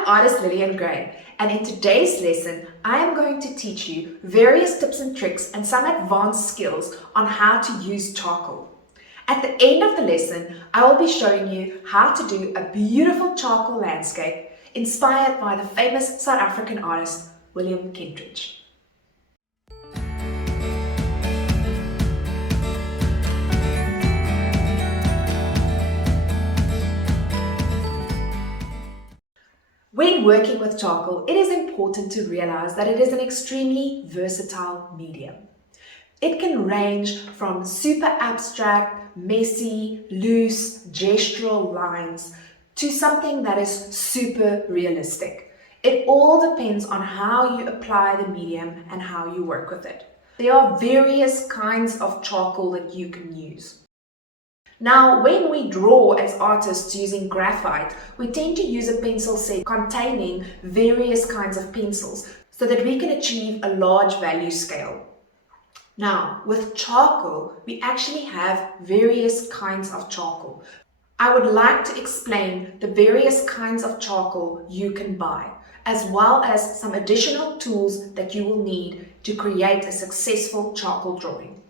I'm artist Lillian Gray, and in today's lesson, I am going to teach you various tips and tricks and some advanced skills on how to use charcoal. At the end of the lesson, I will be showing you how to do a beautiful charcoal landscape inspired by the famous South African artist, William Kentridge. When working with charcoal, it is important to realize that it is an extremely versatile medium. It can range from super abstract, messy, loose, gestural lines to something that is super realistic. It all depends on how you apply the medium and how you work with it. There are various kinds of charcoal that you can use. Now, when we draw as artists using graphite, we tend to use a pencil set containing various kinds of pencils so that we can achieve a large value scale. Now, with charcoal, we actually have various kinds of charcoal. I would like to explain the various kinds of charcoal you can buy, as well as some additional tools that you will need to create a successful charcoal drawing.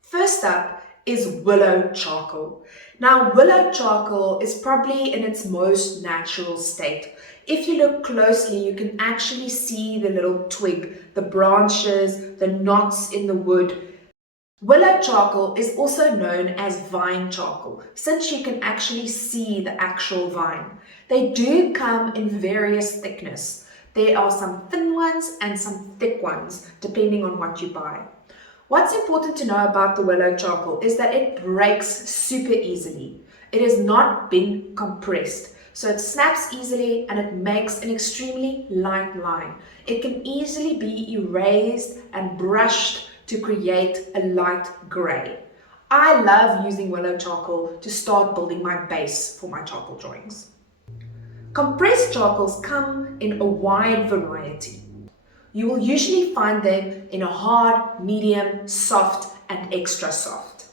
First up is willow charcoal. Now, willow charcoal is probably in its most natural state. If you look closely, you can actually see the little twig, the branches, the knots in the wood. Willow charcoal is also known as vine charcoal, since you can actually see the actual vine. They do come in various thickness. There are some thin ones and some thick ones, depending on what you buy. What's important to know about the willow charcoal is that it breaks super easily. It has not been compressed, so it snaps easily and it makes an extremely light line. It can easily be erased and brushed to create a light grey. I love using willow charcoal to start building my base for my charcoal drawings. Compressed charcoals come in a wide variety. You will usually find them in a hard, medium, soft, and extra soft.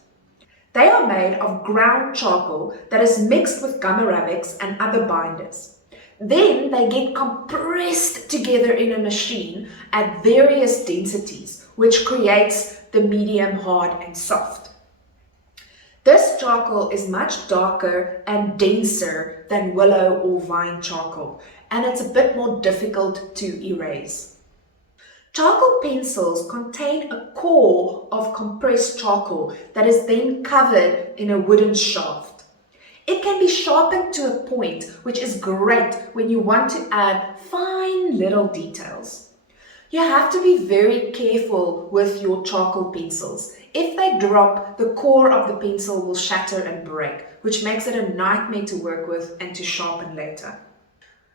They are made of ground charcoal that is mixed with gum arabics and other binders. Then they get compressed together in a machine at various densities, which creates the medium, hard, and soft. This charcoal is much darker and denser than willow or vine charcoal, and it's a bit more difficult to erase. Charcoal pencils contain a core of compressed charcoal that is then covered in a wooden shaft. It can be sharpened to a point, which is great when you want to add fine little details. You have to be very careful with your charcoal pencils. If they drop, the core of the pencil will shatter and break, which makes it a nightmare to work with and to sharpen later.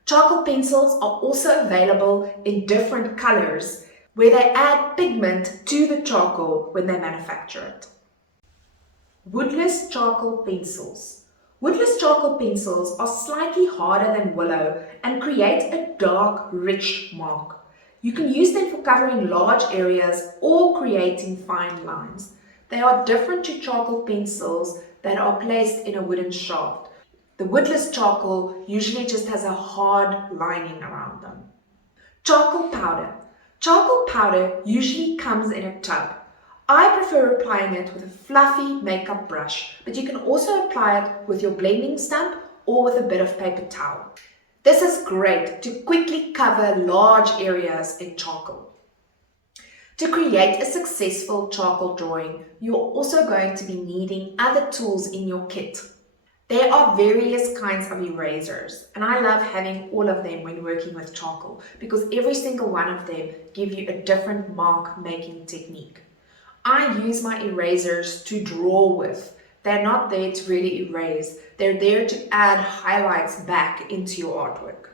Charcoal pencils are also available in different colors, where they add pigment to the charcoal when they manufacture it. Woodless charcoal pencils. Woodless charcoal pencils are slightly harder than willow and create a dark, rich mark. You can use them for covering large areas or creating fine lines. They are different to charcoal pencils that are placed in a wooden shaft. The woodless charcoal usually just has a hard lining around them. Charcoal powder. Charcoal powder usually comes in a tub. I prefer applying it with a fluffy makeup brush, but you can also apply it with your blending stump or with a bit of paper towel. This is great to quickly cover large areas in charcoal. To create a successful charcoal drawing, you are also going to be needing other tools in your kit. There are various kinds of erasers, and I love having all of them when working with charcoal because every single one of them give you a different mark making technique. I use my erasers to draw with. They're not there to really erase. They're there to add highlights back into your artwork.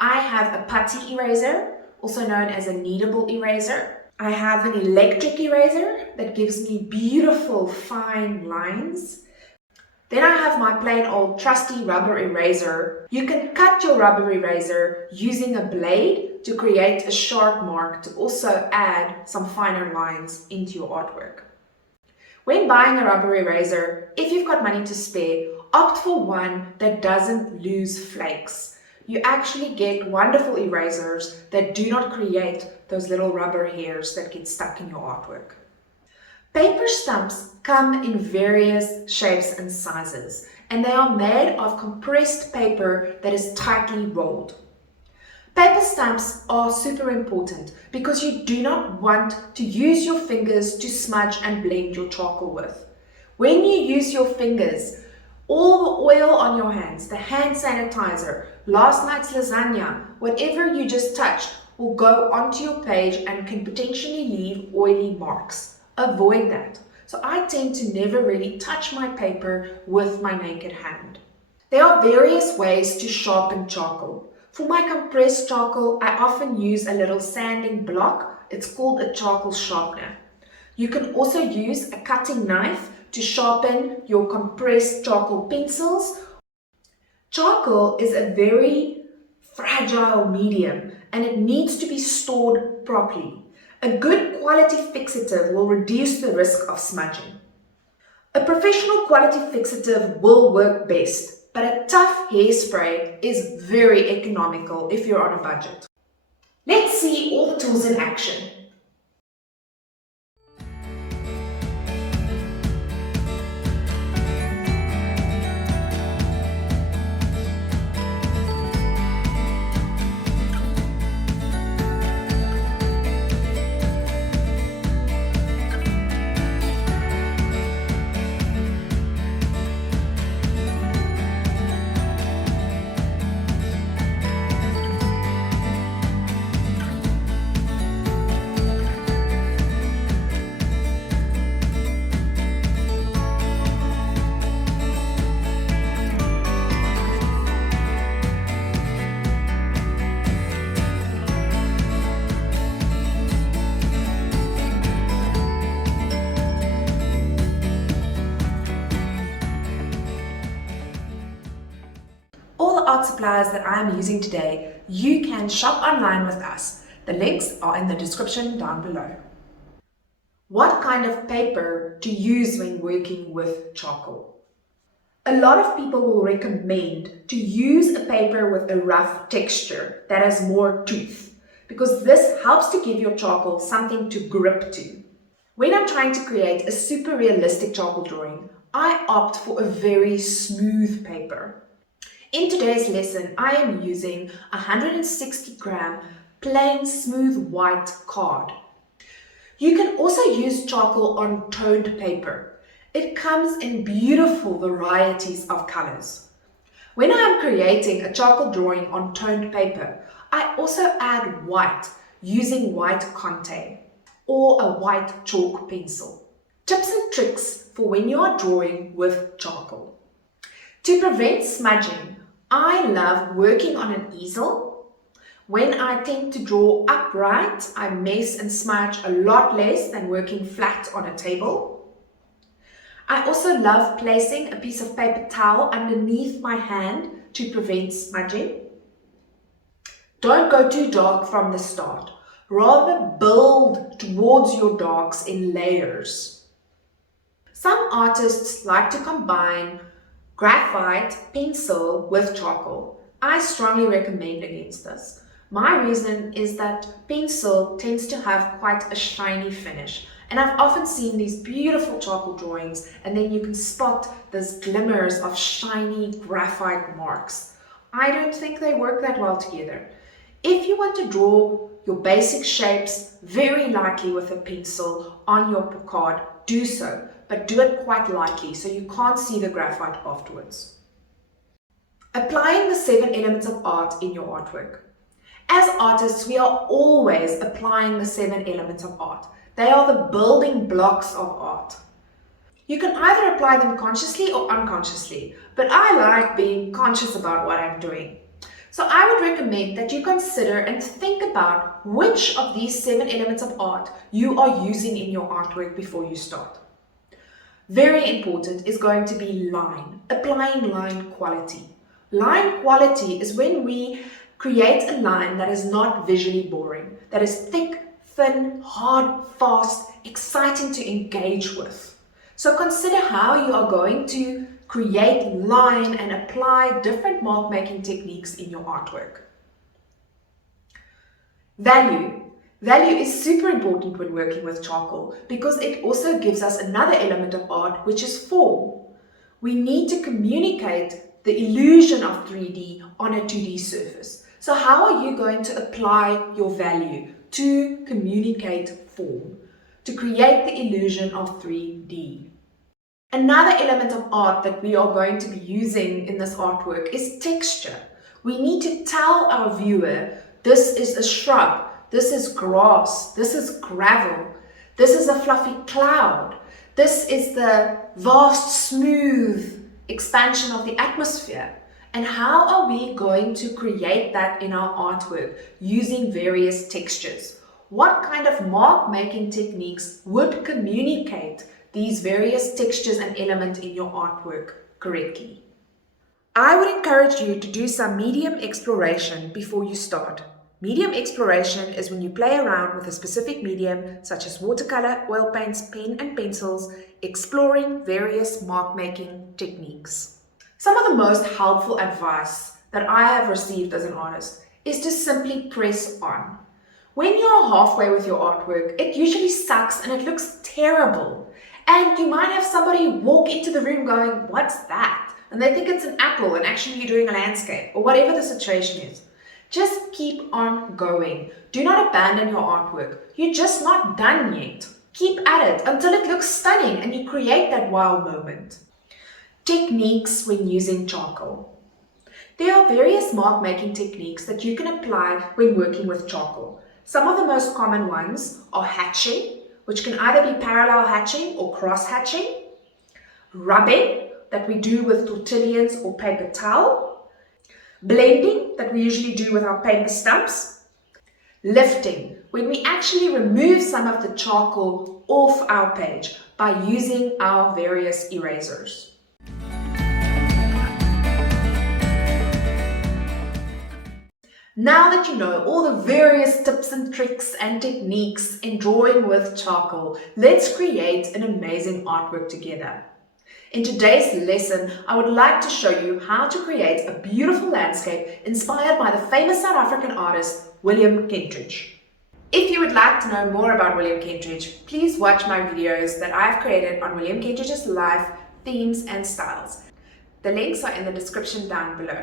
I have a putty eraser, also known as a kneadable eraser. I have an electric eraser that gives me beautiful fine lines. Then I have my plain old trusty rubber eraser. You can cut your rubber eraser using a blade to create a sharp mark to also add some finer lines into your artwork. When buying a rubber eraser, if you've got money to spare, opt for one that doesn't lose flakes. you actually get wonderful erasers that do not create those little rubber hairs that get stuck in your artwork. Paper stumps come in various shapes and sizes, and they are made of compressed paper that is tightly rolled. Paper stumps are super important because you do not want to use your fingers to smudge and blend your charcoal with. When you use your fingers, all the oil on your hands, the hand sanitizer, last night's lasagna, whatever you just touched will go onto your page and can potentially leave oily marks. Avoid that. So I tend to never really touch my paper with my naked hand. There are various ways to sharpen charcoal. For my compressed charcoal, I often use a little sanding block. It's called a charcoal sharpener. You can also use a cutting knife to sharpen your compressed charcoal pencils. Charcoal is a very fragile medium and it needs to be stored properly. A good quality fixative will reduce the risk of smudging. A professional quality fixative will work best, but a tough hairspray is very economical if you're on a budget. Let's see all the tools in action. Art supplies that I am using today, you can shop online with us. The links are in the description down below. What kind of paper to use when working with charcoal? A lot of people will recommend to use a paper with a rough texture that has more tooth, because this helps to give your charcoal something to grip to. When I'm trying to create a super realistic charcoal drawing, I opt for a very smooth paper. In today's lesson, I am using 160 gram plain smooth white card. You can also use charcoal on toned paper. It comes in beautiful varieties of colors. When I am creating a charcoal drawing on toned paper, I also add white using white Conte or a white chalk pencil. Tips and tricks for when you are drawing with charcoal. To prevent smudging, I love working on an easel. When I tend to draw upright, I mess and smudge a lot less than working flat on a table. I also love placing a piece of paper towel underneath my hand to prevent smudging. Don't go too dark from the start. Rather build towards your darks in layers. Some artists like to combine graphite pencil with charcoal. I strongly recommend against this. My reason is that pencil tends to have quite a shiny finish, and I've often seen these beautiful charcoal drawings and then you can spot those glimmers of shiny graphite marks. I don't think they work that well together. If you want to draw your basic shapes very lightly with a pencil on your card, do so, but do it quite lightly so you can't see the graphite afterwards. Applying the 7 elements of art in your artwork. As artists, we are always applying the 7 elements of art. They are the building blocks of art. You can either apply them consciously or unconsciously, but I like being conscious about what I'm doing. So I would recommend that you consider and think about which of these 7 elements of art you are using in your artwork before you start. Very important is going to be line, applying line quality. Line quality is when we create a line that is not visually boring, that is thick, thin, hard, fast, exciting to engage with. So consider how you are going to create, line, and apply different mark making techniques in your artwork. Value. Value is super important when working with charcoal because it also gives us another element of art, which is form. We need to communicate the illusion of 3D on a 2D surface. So how are you going to apply your value to communicate form, to create the illusion of 3D? Another element of art that we are going to be using in this artwork is texture. We need to tell our viewer, this is a shrub, this is grass, this is gravel, this is a fluffy cloud, this is the vast, smooth expansion of the atmosphere. And how are we going to create that in our artwork using various textures? What kind of mark-making techniques would communicate these various textures and elements in your artwork correctly? I would encourage you to do some medium exploration before you start. Medium exploration is when you play around with a specific medium such as watercolor, oil paints, pen and pencils, exploring various mark-making techniques. Some of the most helpful advice that I have received as an artist is to simply press on. When you're halfway with your artwork, it usually sucks and it looks terrible. And you might have somebody walk into the room going, "What's that?" And they think it's an apple and actually you're doing a landscape or whatever the situation is. Just keep on going. Do not abandon your artwork. You're just not done yet. Keep at it until it looks stunning and you create that wow moment. Techniques when using charcoal. There are various mark-making techniques that you can apply when working with charcoal. Some of the most common ones are hatching, which can either be parallel hatching or cross hatching, rubbing that we do with tortillons or paper towel, blending that we usually do with our paper stumps, lifting when we actually remove some of the charcoal off our page by using our various erasers. Now that you know all the various tips and tricks and techniques in drawing with charcoal, let's create an amazing artwork together. In today's lesson, I would like to show you how to create a beautiful landscape inspired by the famous South African artist, William Kentridge. If you would like to know more about William Kentridge, please watch my videos that I have created on William Kentridge's life, themes and styles. The links are in the description down below.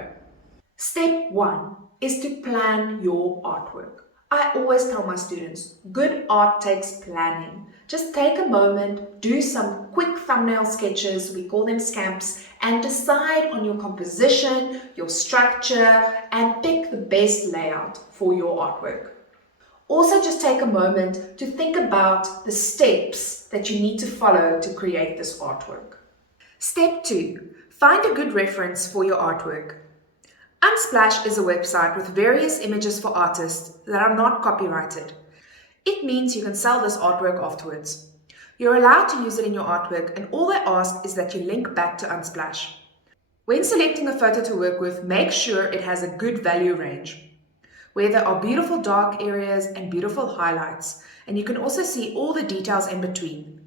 Step 1 is to plan your artwork. I always tell my students, good art takes planning. Just take a moment, do some quick thumbnail sketches, we call them scamps, and decide on your composition, your structure, and pick the best layout for your artwork. Also, just take a moment to think about the steps that you need to follow to create this artwork. Step 2, find a good reference for your artwork. Unsplash is a website with various images for artists that are not copyrighted. It means you can sell this artwork afterwards. You're allowed to use it in your artwork and all they ask is that you link back to Unsplash. When selecting a photo to work with, make sure it has a good value range, where there are beautiful dark areas and beautiful highlights, and you can also see all the details in between.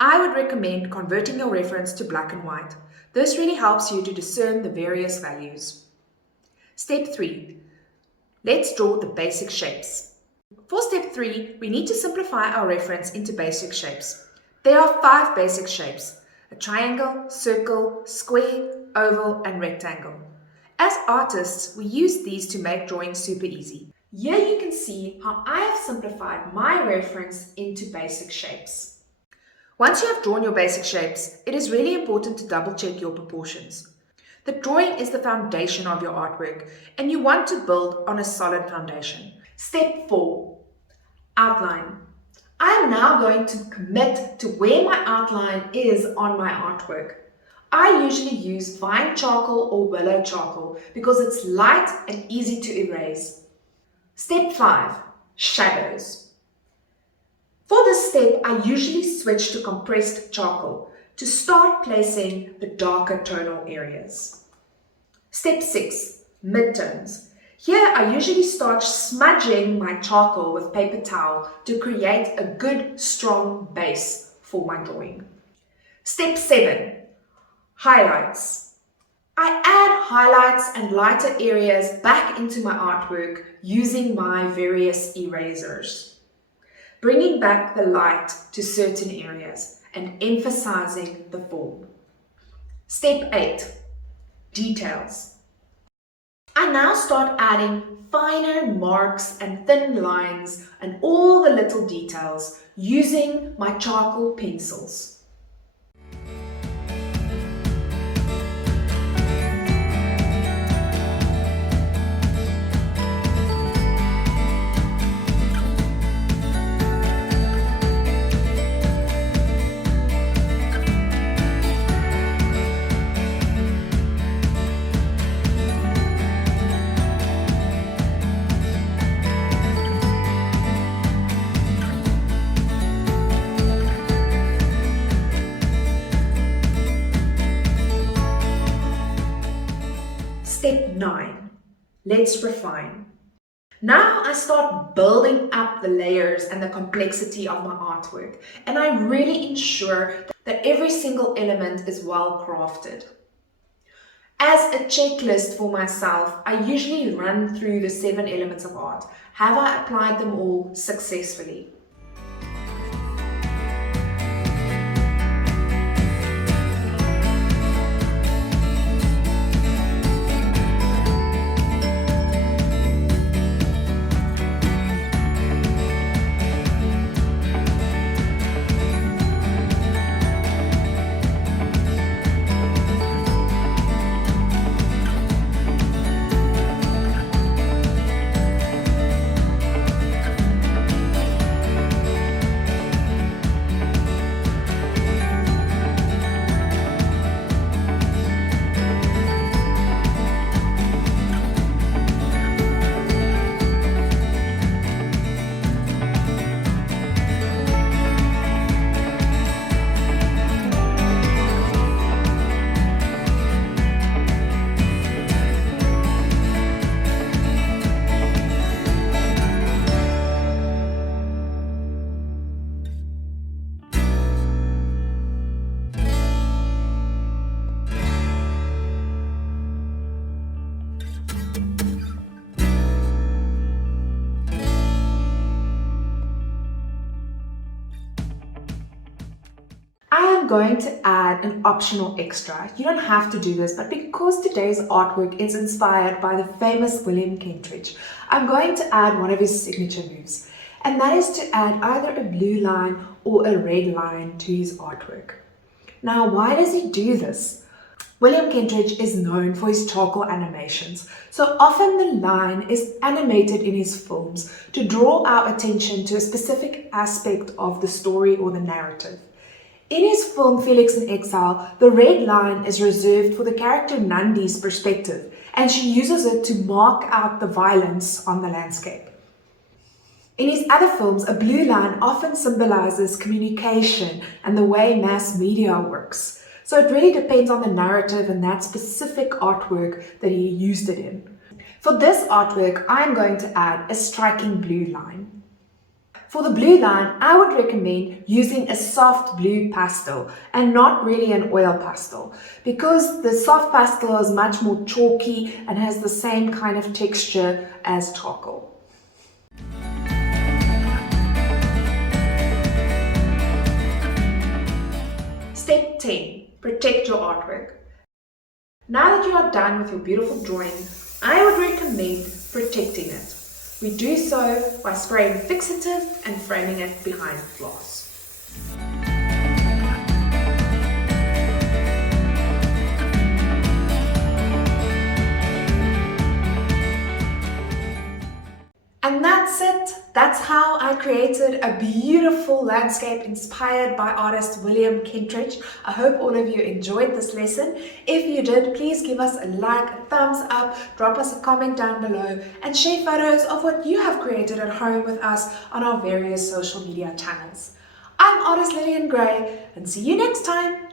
I would recommend converting your reference to black and white. This really helps you to discern the various values. Step 3. Let's draw the basic shapes. For step 3, we need to simplify our reference into basic shapes. There are 5 basic shapes: a triangle, circle, square, oval, and rectangle. As artists, we use these to make drawing super easy. Here you can see how I have simplified my reference into basic shapes. Once you have drawn your basic shapes, it is really important to double check your proportions. The drawing is the foundation of your artwork, and you want to build on a solid foundation. Step 4, outline. I am now going to commit to where my outline is on my artwork. I usually use fine charcoal or willow charcoal because it's light and easy to erase. Step 5, shadows. For this step, I usually switch to compressed charcoal to start placing the darker tonal areas. Step 6, midtones. Here I usually start smudging my charcoal with paper towel to create a good strong base for my drawing. Step 7, Highlights. I add highlights and lighter areas back into my artwork using my various erasers, bringing back the light to certain areas and emphasizing the form. Step 8. Details. I now start adding finer marks and thin lines and all the little details using my charcoal pencils. Step 9. Let's refine. Now I start building up the layers and the complexity of my artwork, and I really ensure that every single element is well crafted. As a checklist for myself, I usually run through the 7 elements of art. Have I applied them all successfully? I am going to add an optional extra. You don't have to do this, but because today's artwork is inspired by the famous William Kentridge, I'm going to add one of his signature moves, and that is to add either a blue line or a red line to his artwork. Now, why does he do this? William Kentridge is known for his charcoal animations, so often the line is animated in his films to draw our attention to a specific aspect of the story or the narrative. In his film Felix in Exile, the red line is reserved for the character Nandi's perspective, and she uses it to mark out the violence on the landscape. In his other films, a blue line often symbolizes communication and the way mass media works. So it really depends on the narrative and that specific artwork that he used it in. For this artwork, I'm going to add a striking blue line. For the blue line, I would recommend using a soft blue pastel and not really an oil pastel, because the soft pastel is much more chalky and has the same kind of texture as charcoal. Step 10. Protect your artwork. Now that you are done with your beautiful drawing, I would recommend protecting it. We do so by spraying fixative and framing it behind glass. And that's it. That's how I created a beautiful landscape inspired by artist William Kentridge. I hope all of you enjoyed this lesson. If you did, please give us a like, a thumbs up, drop us a comment down below, and share photos of what you have created at home with us on our various social media channels. I'm artist Lillian Gray, and see you next time.